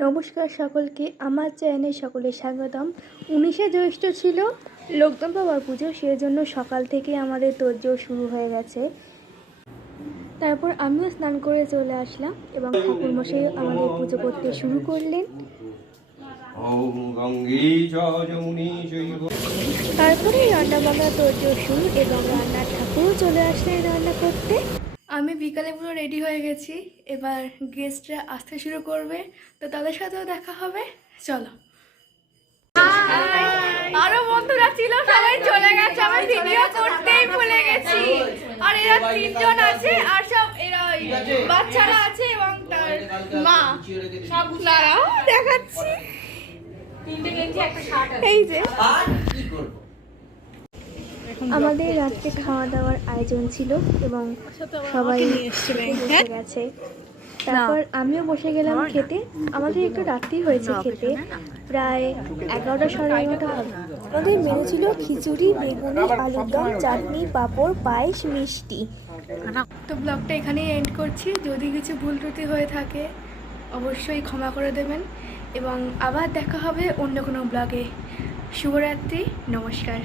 নমস্কার সকলকে, আমার চ্যানেলে সকলে স্বাগতম। 19শে জ্যৈষ্ঠ ছিল লোকজন বাবার পুজো, সেজন্য সকাল থেকে আমাদের তোড়জোড় শুরু হয়ে গেছে। তারপর আমিও স্নান করে চলে আসলাম এবং ঠাকুরমশাই আমাদের পুজো করতে শুরু করলেন। তারপরে রান্না বান্না তোড়জোড় শুরু এবং রান্নার ঠাকুরও চলে আসলেন রান্না করতে। আমি বিকালে পুরো রেডি হয়ে গেছি, এবার গেস্টরা আসতে শুরু করবে, তো তাদের সাথেও দেখা হবে। চলো। আরো বন্ধুরা ছিল, সবাই চলে গেছে, আমি ভিডিও করতেই ভুলে গেছি। আর এরা তিনজন আছে, আর সব এরা বাচ্চারা আছে এবং তার মা সব দাঁড়াও দেখাচ্ছি। এই যে আমাদের রাত্রে খাওয়া দাওয়ার আয়োজন ছিল এবং সবাই বসে গেছে। তারপর আমিও বসে গেলাম খেতে। আমাদের একটু রাত্রি হয়েছে খেতে, প্রায় 11টা সাড়ে 11টা হবে। আমাদের মেনু ছিল খিচুড়ি, বেগুনি, আলুর দম, চাটনি, পাঁপড়, পায়েস, মিষ্টি। তো ব্লগটা এখানেই এন্ড করছি। যদি কিছু ভুল ত্রুটি হয়ে থাকে অবশ্যই ক্ষমা করে দেবেন এবং আবার দেখা হবে অন্য কোনো ব্লগে। শুভরাত্রি, নমস্কার।